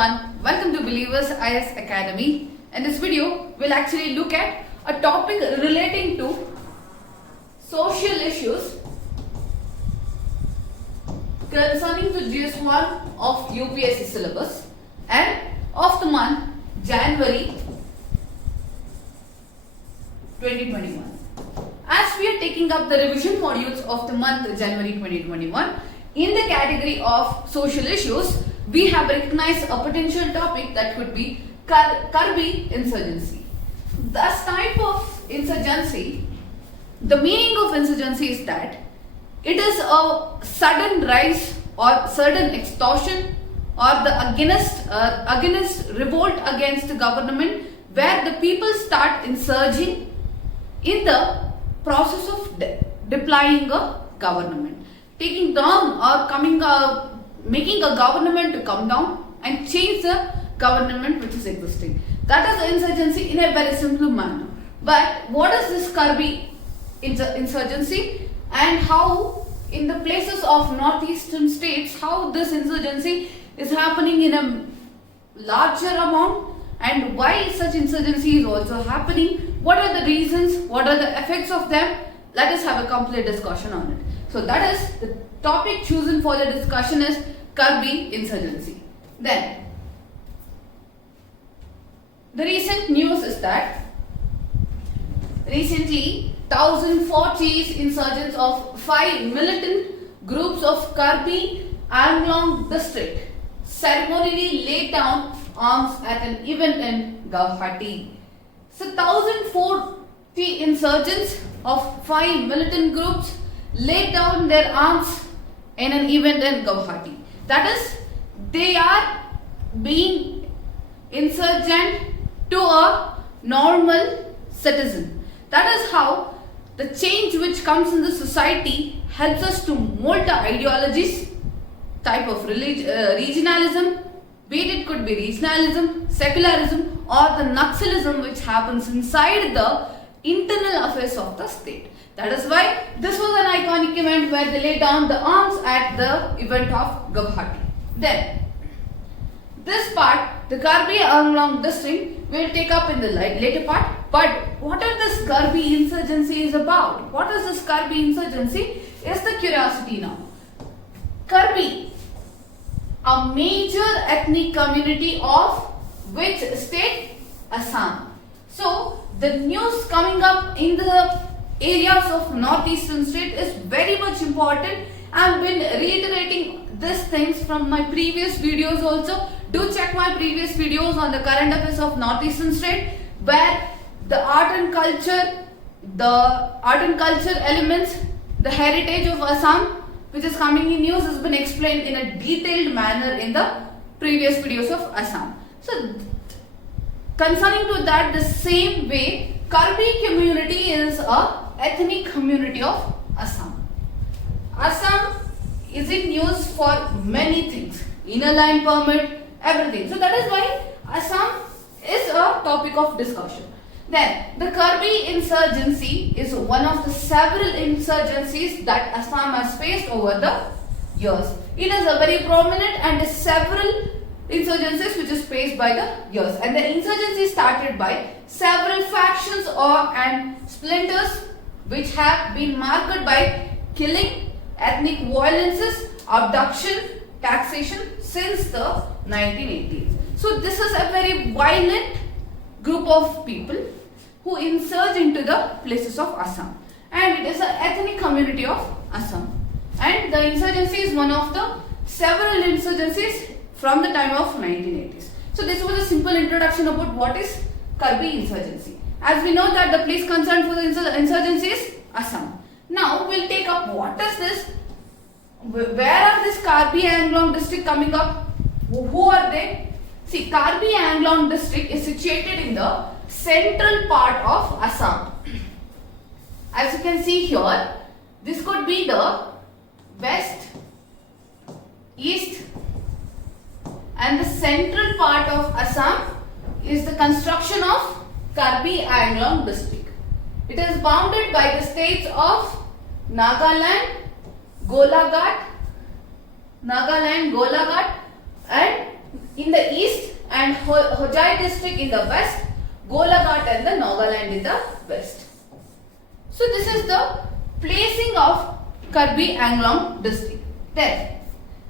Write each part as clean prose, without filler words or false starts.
everyone, welcome to Believers IS Academy. In this video, we'll actually look at a topic relating to social issues concerning the GS1 of UPSC syllabus and of the month January 2021. As we are taking up the revision modules of the month January 2021, in the category of social issues, we have recognized a potential topic that could be Karbi insurgency. This type of insurgency, the meaning of insurgency is that it is a sudden rise or sudden extortion or the against revolt against the government, where the people start insurging in the process of deploying a government, taking down or making a government to come down and change the government which is existing. That is the insurgency in a very simple manner. But what is this Karbi insurgency, and how in the places of northeastern states, how this insurgency is happening in a larger amount, and why such insurgency is also happening, what are the reasons, what are the effects of them? Let us have a complete discussion on it. So that is the topic chosen for the discussion is Karbi insurgency. Then the recent news is that recently 1,040 insurgents of 5 militant groups of Karbi Anglong district ceremonially laid down arms at an event in Guwahati. So 1,040 insurgents of 5 militant groups laid down their arms in an event in Guwahati. That is, they are being insurgent to a normal citizen. That is how the change which comes in the society helps us to mold the ideologies, type of regionalism, be it could be regionalism, secularism, or the Naxalism which happens inside the internal affairs of the state. That is why this was an iconic event where they laid down the arms at the event of Guwahati. Then, this part, the Karbi Anglong district, will take up in the later part. But what are this Karbi insurgency is about? What is this Karbi insurgency? Is the curiosity now. Karbi, a major ethnic community of which state? Assam. So, the news coming up in the areas of northeastern state is very much important. I have been reiterating these things from my previous videos also. Do check my previous videos on the current affairs of northeastern state, where the art and culture elements, the heritage of Assam, which is coming in news, has been explained in a detailed manner in the previous videos of Assam. So, concerning to that, the same way, Karbi community is a ethnic community of Assam. Assam is in news for many things, inner line permit, everything. So that is why Assam is a topic of discussion. Then the Karbi insurgency is one of the several insurgencies that Assam has faced over the years. It is a very prominent and several insurgencies which is faced by the years, and the insurgency started by several factions and splinters which have been marked by killing, ethnic violences, abduction, taxation since the 1980s. So this is a very violent group of people who insurge into the places of Assam, and it is an ethnic community of Assam, and the insurgency is one of the several insurgencies from the time of 1980s. So this was a simple introduction about what is Karbi insurgency. As we know that the place concerned for the insurgency is Assam. Now we'll take up what is this, where are this Karbi Anglong district coming up, who are they? See, Karbi Anglong district is situated in the central part of Assam. As you can see here, this could be the west, east, and the central part of Assam is the construction of Karbi Anglong district. It is bounded by the states of Nagaland, Golaghat, and in the east and Hojai district in the west, Golaghat and the Nagaland in the west. So this is the placing of Karbi Anglong district. Then,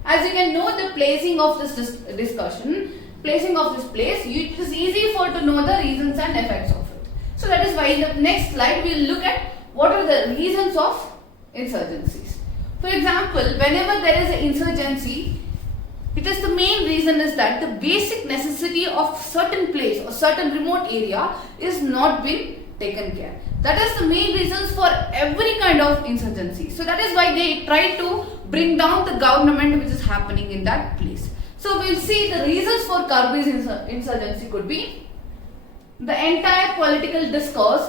as you can know the placing of this discussion, placing of this place, it is easy for to know the reasons and effects of it. So that is why in the next slide we will look at what are the reasons of insurgencies. For example, whenever there is an insurgency, it is the main reason is that the basic necessity of certain place or certain remote area is not been taken care. That is the main reasons for every kind of insurgency. So that is why they try to bring down the government which is happening in that place. So we will see the reasons for Karbi's insurgency could be the entire political discourse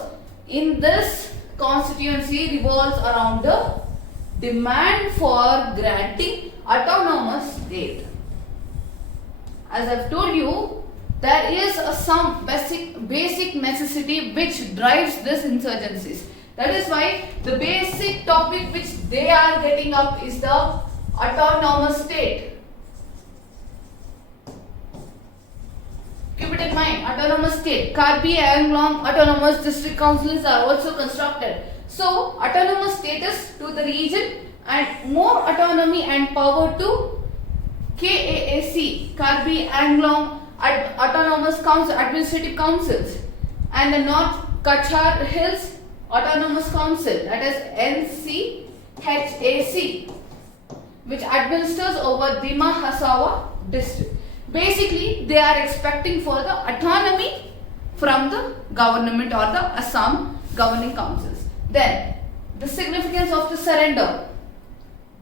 in this constituency revolves around the demand for granting autonomous state. As I have told you, there is some basic necessity which drives this insurgencies. That is why the basic topic which they are getting up is the autonomous state. Keep it in mind, autonomous state. Karbi Anglong autonomous district councils are also constructed. So, autonomous status to the region and more autonomy and power to KAAC, Karbi Anglong Autonomous Council, Administrative Councils, and the North Kachar Hills Autonomous Council, that is NCHAC, which administers over Dima Hasawa district. Basically, they are expecting for the autonomy from the government or the Assam governing councils. Then, the significance of the surrender.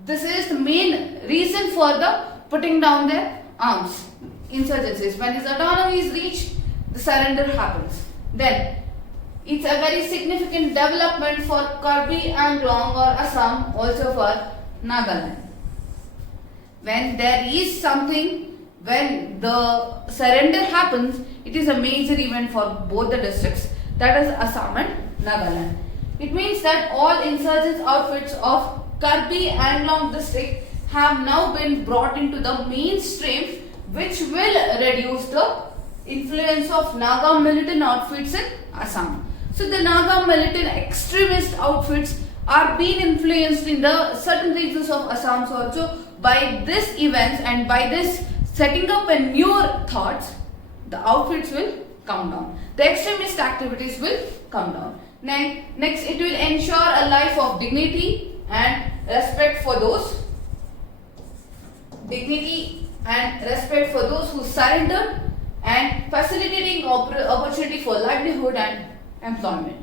This is the main reason for the putting down their arms. Insurgencies. When this autonomy is reached, the surrender happens. Then, it's a very significant development for Karbi Anglong or Assam, also for Nagaland. When there is something, when the surrender happens, it is a major event for both the districts, that is Assam and Nagaland. It means that all insurgents outfits of Karbi Anglong district have now been brought into the mainstream, which will reduce the influence of Naga militant outfits in Assam. So the Naga militant extremist outfits are being influenced in the certain regions of Assam also by this events, and by this setting up a newer thoughts, the outfits will come down. The extremist activities will come down. Next, it will ensure a life of dignity and respect for those who surrendered, and facilitating opportunity for livelihood and employment.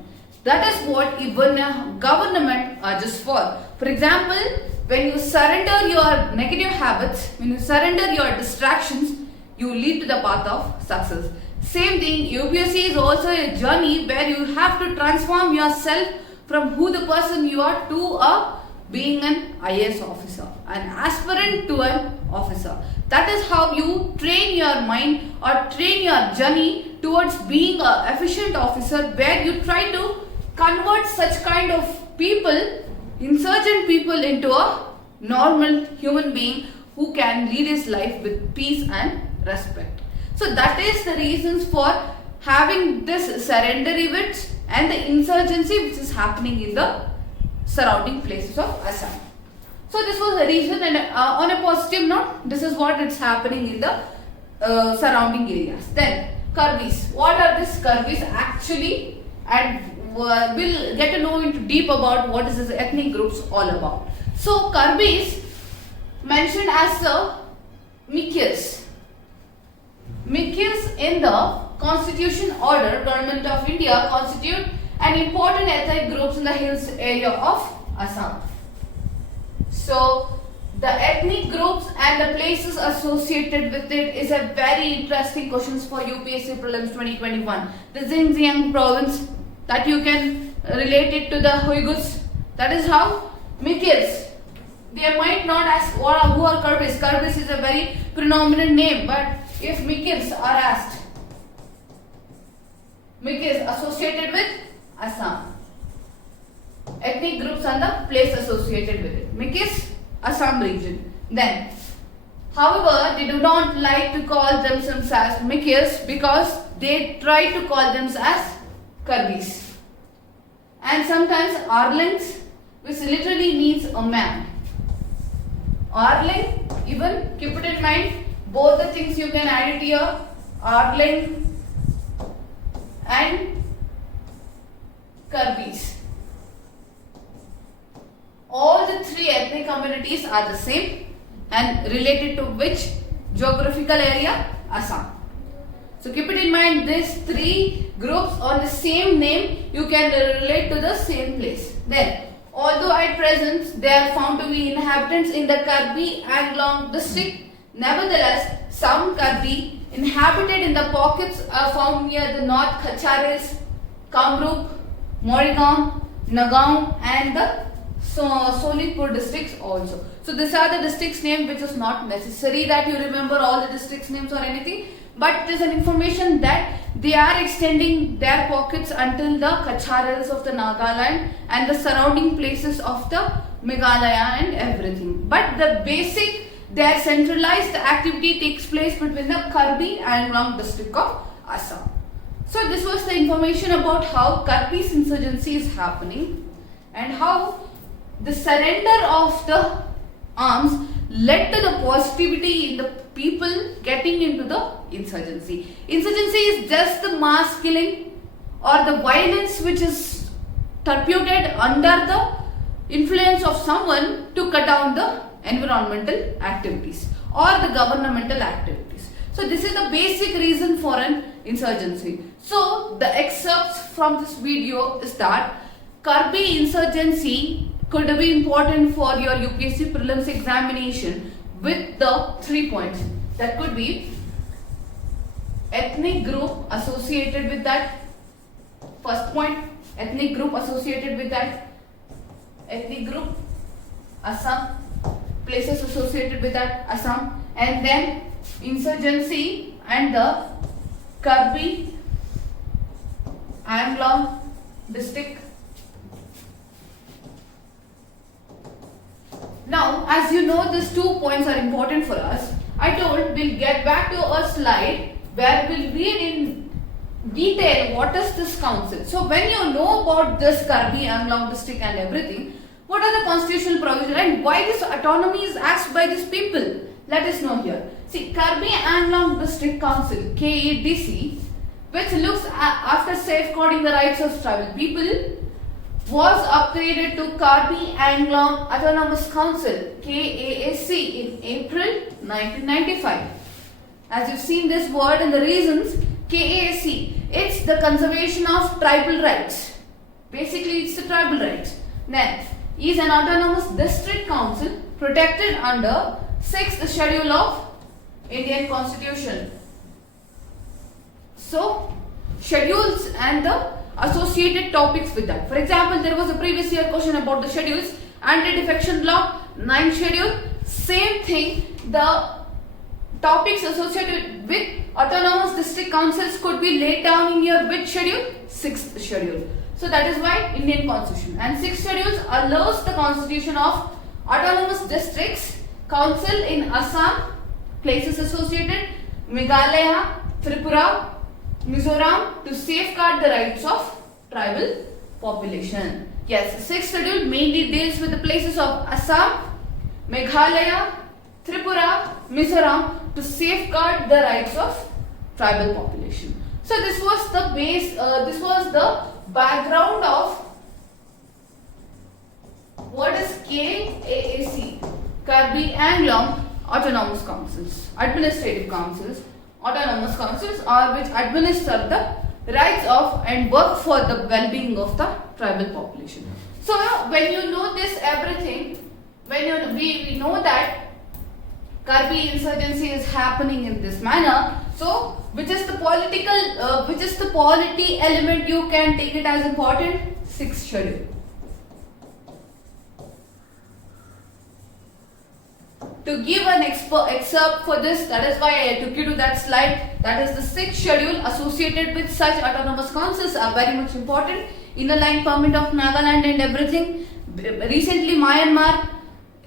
That is what even government urges for. For example, when you surrender your negative habits, when you surrender your distractions, you lead to the path of success. Same thing, UPSC is also a journey where you have to transform yourself from who the person you are to being an IAS officer, an aspirant to an officer. That is how you train your mind or train your journey towards being an efficient officer, where you try to convert such kind of people, insurgent people, into a normal human being who can lead his life with peace and respect. So that is the reasons for having this surrender events and the insurgency which is happening in the surrounding places of Assam. So this was the reason, and on a positive note, this is what is happening in the surrounding areas. Then Karbis. What are these Karbis actually? And we'll get to know into deep about what is this ethnic groups all about. So Karbis mentioned as the Mikirs. Mikirs in the Constitution Order, Government of India, constitute an important ethnic groups in the hills area of Assam. So the ethnic groups and the places associated with it is a very interesting questions for UPSC Prelims 2021. The Xinjiang province, that you can relate it to the Uyghurs. That is how Mikirs. They might not ask who are Karbis. Karbis is a very predominant name, but if Mikirs are asked, Mikirs associated with Assam. Ethnic groups and the place associated with it. Mikirs, Assam region. Then However, they do not like to call themselves as Mikyas because they try to call themselves as Karbis. And sometimes Arlings, which literally means a man. Arling, even keep it in mind, both the things you can add it here, Arling and Karbis. All the three ethnic communities are the same and related to which geographical area? Assam. So keep it in mind, these three groups on the same name, you can relate to the same place. Then, although at present they are found to be inhabitants in the Karbi Anglong district, nevertheless some Karbi inhabited in the pockets are found near the North Kacharis, Kamrup, Morrigaon, Nagaon and the Solitpur districts also. So these are the districts name, which is not necessary that you remember all the districts names or anything, but it is an information that they are extending their pockets until the Kacharas of the Nagaland and the surrounding places of the Meghalaya and everything. But the basic, their centralized activity takes place between the Karbi Anglong district of Assam. So this was the information about how Karbi's insurgency is happening and how the surrender of the arms led to the positivity in the people getting into the insurgency. Insurgency is just the mass killing or the violence which is turputed under the influence of someone to cut down the environmental activities or the governmental activities. So this is the basic reason for an insurgency. So the excerpts from this video is that Karbi insurgency could be important for your UPSC prelims examination with the 3 points. That could be ethnic group associated with that. First point, ethnic group associated with that. Ethnic group, Assam, places associated with that, Assam, and then insurgency and the Karbi Anglong district. Now, as you know, these 2 points are important for us. I told we'll get back to a slide where we'll read in detail what is this council. So, when you know about this Karbi Anglong district and everything, what are the constitutional provisions and why this autonomy is asked by these people? Let us know here. See, Karbi Anglong District Council, KADC, which looks after safeguarding the rights of tribal people, was upgraded to Karbi Anglong Autonomous Council, KAAC, in April 1995. As you've seen this word and the reasons, KAAC, it's the conservation of tribal rights. Basically, it's the tribal rights. Then, is an autonomous district council protected under 6th schedule of Indian Constitution. So, schedules and the associated topics with that. For example, there was a previous year question about the schedules. Anti-defection law, 9th schedule. Same thing, the topics associated with autonomous district councils could be laid down in your which schedule? 6th schedule. So that is why Indian Constitution. And 6th schedule allows the constitution of autonomous districts, council in Assam, places associated, Meghalaya, Tripura, Mizoram to safeguard the rights of tribal population. Yes, 6th schedule mainly deals with the places of Assam, Meghalaya, Tripura, Mizoram to safeguard the rights of tribal population. So this was the base, this was the background of what is KAAC, Karbi Anglong Autonomous Councils, Administrative Councils. Autonomous councils are which administer the rights of and work for the well-being of the tribal population. So when you know this everything, when we know that Karbi insurgency is happening in this manner, so which is the political, which is the polity element you can take it as important? 6th schedule. To give an excerpt for this, that is why I took you to that slide. That is the 6th schedule associated with such autonomous councils are very much important. Inner line permit of Nagaland and everything. Recently Myanmar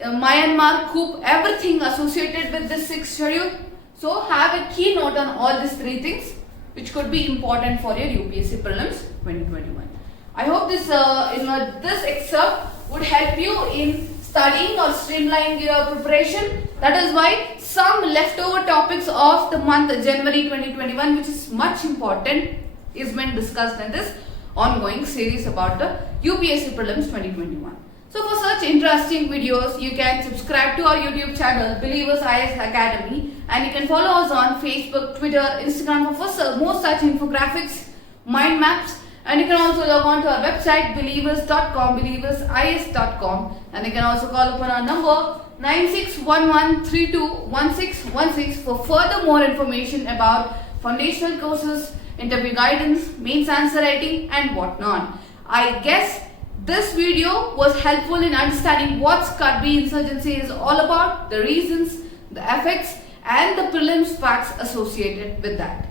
Myanmar coup, everything associated with this 6th schedule. So have a keynote on all these 3 things which could be important for your UPSC prelims 2021. I hope this this excerpt would help you in studying or streamlining your preparation. That is why some leftover topics of the month January 2021, which is much important, is being discussed in this ongoing series about the UPSC prelims 2021. So for such interesting videos, you can subscribe to our YouTube channel Believers IAS Academy, and you can follow us on Facebook, Twitter, Instagram for more such infographics, mind maps, and you can also log on to our website believers.com, believersis.com, and you can also call upon our number 9611321616 for further more information about foundational courses, interview guidance, mains answer writing and whatnot. I guess this video was helpful in understanding what Scud B insurgency is all about, the reasons, the effects and the prelims facts associated with that.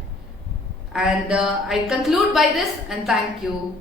And I conclude by this and thank you.